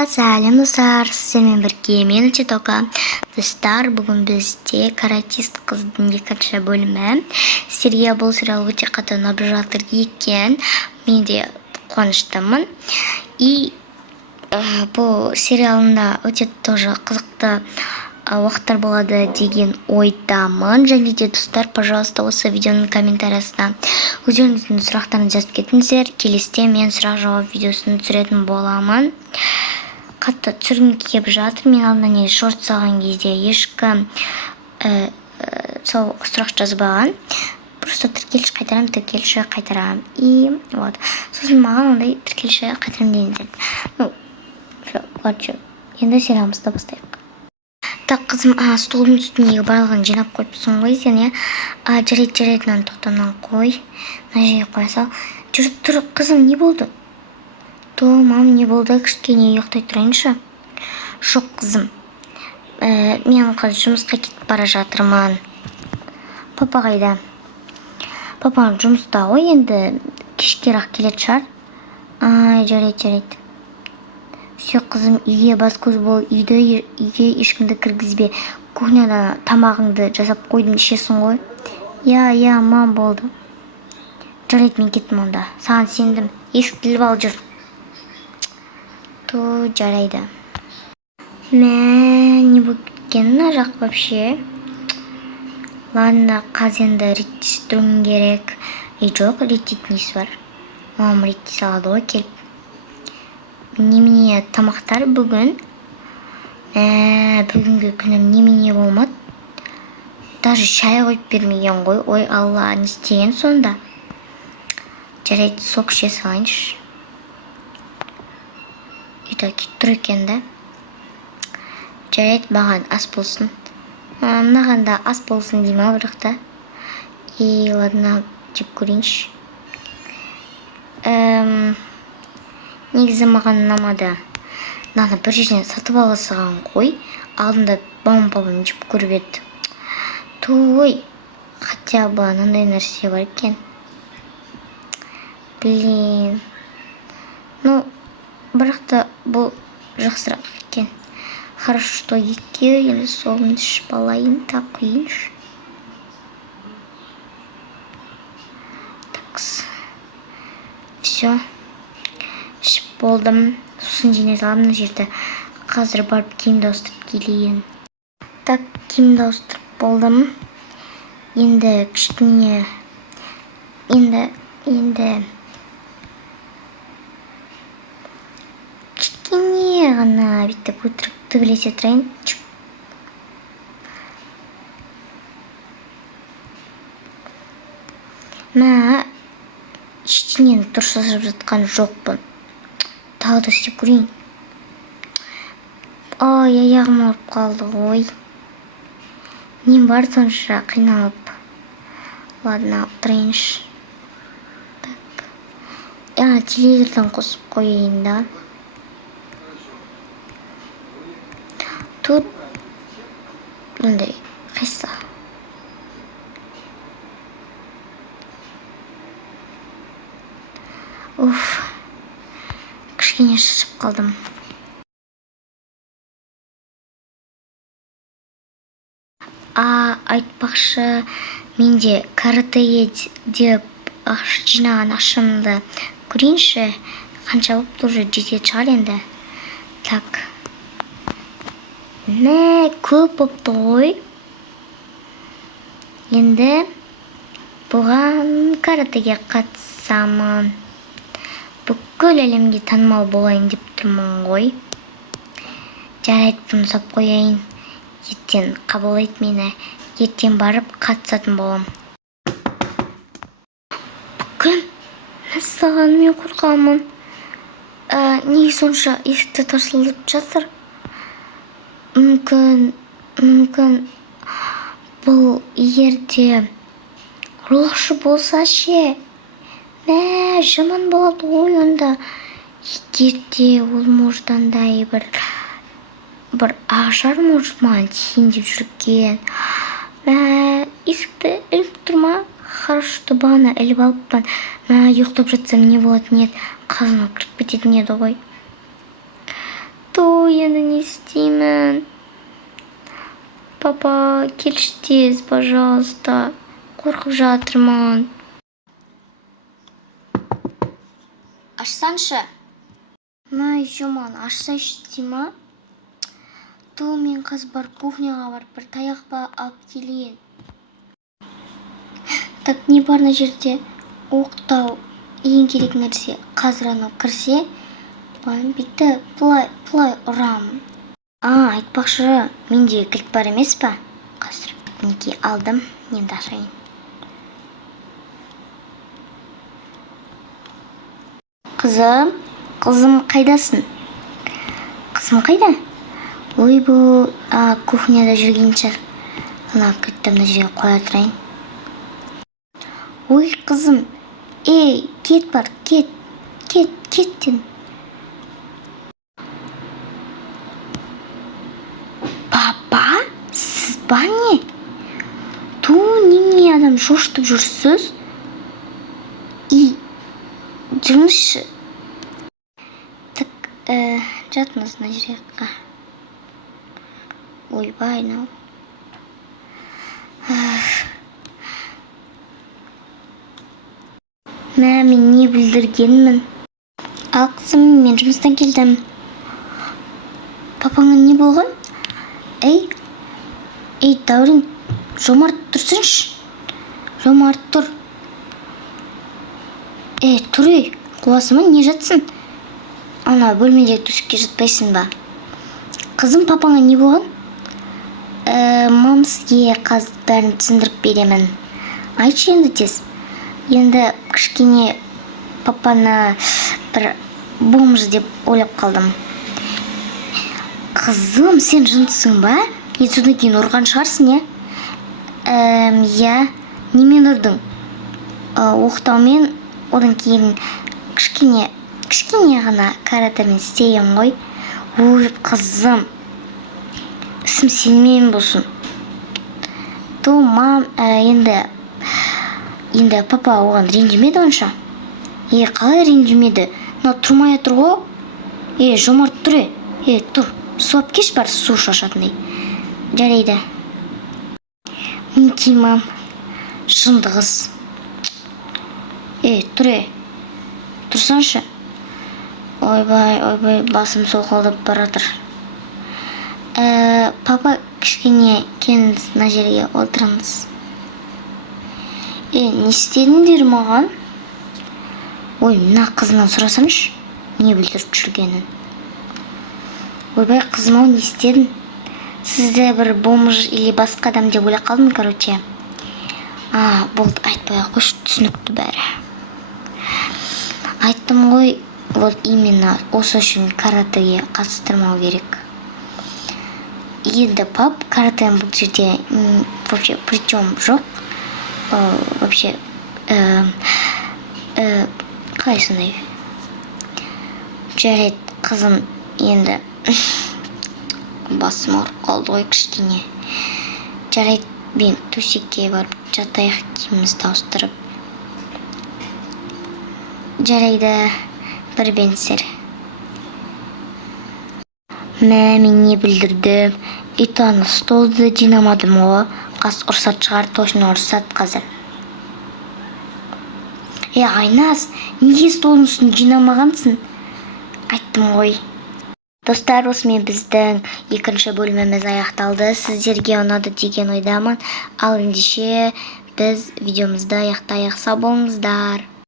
Сәлем достар, сіздермен бірге мен Читока. Достар, бүгін бізде каратист қыздың екінші бөлімі. Сіздерге бұл сериал өте қатты ұнап жатыр екен. Мен де қуаныштымын. И бұл сериалында өте тоже қызықты уақыттар болады деген ойдамын. Және де достар, пожалуйста, осы видеоның комментариясына өздеріңіздің сұрақтарыңызды жазып кетіңіздер. Келесіде мен сұрақ-жауап видеосын түсіретін боламын. Қатты түсіргім келіп жатыр. Мен алдынан шорт салған кезде ешкім сол сұрақ жазбаған. Просто тіркеліш қайтарам. И вот. Сосын маған ондай тіркеліші қайтарам деңіздер. Енді сериалымызды бастайық. Так, қызым, столдың үстіндегі барлығын жинап қойыпсың ғой сен, жарайды, мынаны тоқтамнан қой. Мына жерге қоя сал. Жүріп тұр, қызым, не болды? Мам, не болды? Кішкене ұйықтай тұрайыншы. Жоқ, қызым. Мен қазір жұмысқа кетіп бара жатырмын. Папа қайда? Папам жұмыста ғой, енді кешкерақ келетін шығар. Жарайды. Все, қызым, үйге бас-көз бол, үйге ешкімді кіргізбе. Кухняда тамағыңды жасап қойдым, ішесің ғой. Я, мам, болды. Жарайды, мен кеттім онда. Саған сендім. Есік тіліп ал жүр. Жарайды. Не болып кеткен мына жақ вообще? Ладно, қазір енді реттестіруім керек. Жоқ, реттейтін несі бар. Мамам ретте салады ғой келіп. Немене тамақтар бүгін? Бүгінгі күнім немене болмады? Даже шай қойып бермеген ғой. Ой, алла, не істеген сонда? Жарайды, сок іше салайыншы. Үйді кетіп тұр екен да. Жарайды, маған ас болсын. Мынаған да ас болсын дейма бірақта. И ладно, деп көрейінші. Негізі маған ұнамады. Мынаны бір жерден сатып аласыған қой. Алдында бауым жеп көріп еді. Той, хотя бы анандай нәрсе бар екен. Блин. Бірақта бұл жақсырақ екен. Хорошо, что екеуі енді соғын ішіп алайын, так қойыншы. Такс. Все. Ішіп болдым. Сосын жене салам мына жерді. Қазір барып киімді ауыстырып келейін. Так, киімді ауыстырып болдым. Енді кішкене ғана бүйтіп өтірік төбелесе тұрайын. Ештеңені дұрыс жасап жатқан жоқпын. Тағы да істеп көрейін. Ой, аяғым ауырып қалды ғой. Нем бар сонша қиналып. Ладно, отырайыншы. Так. Телевизордан қосып қойайын да. Тут мындай қайсы. Кішкене шашып қалдым. Айтпақшы, менде каратеге деп жинаған ақшамды көрейінші. Қанша болып уже жетеді шығар енді. Так. Көп болыпты ғой. Енді бұған каратеге қатысамын. Бүкіл әлемге танымал болайын деп тұрмын ғой. Жарайды, бұны сап қояйын. Ертең қабылдайды мені. Ертең барып қатысатын болам. Бүгін насаған мен қорқамын. Неге сонша есікті тарсылдап жатыр? Мүмкін бұл егерде ұрлықшы болса ше? Жаман болады ғой онда. Егерде ол может андай бір ажар может маған тиін деп жүрген. Есікті іліп тұрма. Хорошо, что бағана іліп алыппын. Ұйықтап жатсам не болады, нет. Қазына кіріп кететін еді ғой. Ой, енді не істеймін? Папа, келші тез, пожалуйста. Қорқып жатырмын. Ашсаншы. Май, жоман, ашсайшы дейма? То мен қазір барып кухняға барып бір таяқ алып келейін. Так, не бар мына жерде? Оқтау, ең керек нәрсе. Қазір анау кірсе, бүйтіп плай ұрамын. Айтпақшы, менде кілт бар емес па? Қазір мінекей алдым, енді ашайын. Қызым қайдасың? Қызым қайда? Ой, бұл кухняда жүрген шығар. Ана кілтті мына жерге қоя тұрайын. Ой, қызым, кет бар, кеттен. Папа, сіз ба не? Ту, немене адам шошытып жүрсіз? Жүріңізші. Так, жатыңыз мына жерге. Ойбай, мынау. Мен не бүлдіргенмін? Ал қызым, мен жұмыстан келдім. Папаңа не болған? Дәурен, Жомарт тұрсыншы. Жомарт тұр. Тұр, қуасымын, не жатсың? Ана бөлмеде төсекке жатпайсың ба? Қызым, папаңа не болған? Мам, сізге қазір бәрін түсіндіріп беремін. Айтшы енді тез. Енді кішкене папаны бір бомж деп ойлап қалдым. Қызым, сен жындысың ба? Содан кейін ұрған шығарсың, немен ұрдың? Оқтаумен, одан кейін кішкене ғана каратемен істейін ғой. Ой, қызым, ісім сенмен болсын. То, мам, енді папа оған ренжімеді онша. Қалай ренжімеді? Тұрмай тұр ғой? Жомарт тұр, тұр. Суап кеш бар, су шашатындай. Жарайды. Мінекей, мам, жындығыз. Тұр, тұрсаншы. Ойбай, басым соқылдып баратыр. Папа, кішкене келіңіз, мына жерге отырыңыз. Не істедіңдер маған? Ой, мына қызынан сұрасаңшы, не бүлдіріп жүргенін. Ойбай, қызым-ау, не істедің? Сізді бір бомж или басқа адам деп ойлап қалдым, короче. Болды, айтпай қойшы, түсінікті бәрі. Айттым ғой, вот именно осы үшін каратеге қатыстырмау керек. Енді пап, каратем бұл жерде вообще причем жоқ. Вообще, қалай сондай? Жарайды, қызым, енді басым ауырып қалды ғой кішкене. Жарайды, мен төсекке барып жатайық, киімімізді ауыстырып. Жарайды, бір-бенсер. Мен не бүлдірдім? Итаны столды жинамадым ғой. Қас ұрсат шығар, точно ұрсат қазір. Айнас, неге столдың үстін жинамағансың? Айттым ғой. Достар, осымен біздің екінші бөліміміз аяқталды. Сіздерге ұнады деген ойдамын. Ал ендеше біз видеомызды аяқтайық. Сау болыңыздар.